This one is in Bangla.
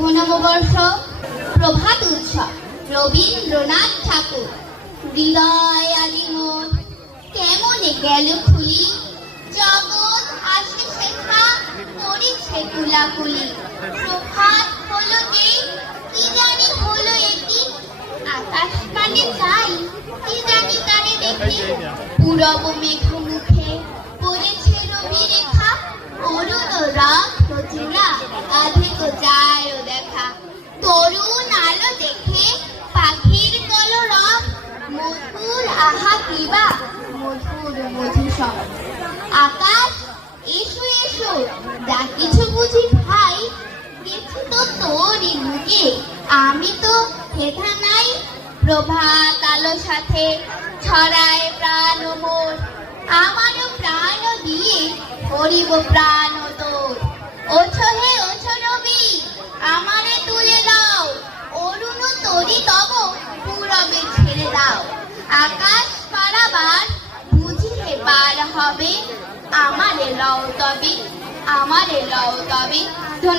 শুভ নববর্ষ প্রভাত উৎসব রবীন্দ্রনাথ ঠাকুর। হৃদয় আদি মোর কেমনে গেল খুলি, জগৎ আসে শেখা করেছে কুলাকুলি। প্রভাত হলো যে কি জানি হলো একি, আকাশ কানে চাই কি জানি তারে দেখি। পূরব মেঘ মুখে পড়েছে রবি রেখা, অরুণ রাত চূড়া আধে তো যায় দেখা। তরুণ আলো দেখে পাখির কলরব, মধুর আহা কিবা মধুর মধুসব। আকাশ এসো এসো যা কিছু বুঝি ভাই, গেছি তো তোরই বুকে আমি তো হেথা নাই। প্রভাত আলো সাথে ছড়ায় প্রাণ মোর, আমারও প্রাণ দিয়ে করিব প্রাণ তোর। ওছো হে ওছো রবি আমারে তুলে দাও, অরুণ তরি তব পূরবে ছেড়ে দাও। আকাশ পারাবার বুঝি হে পার হবে, আমারে লও তবে আমারে লও তবে। ধন্যবাদ।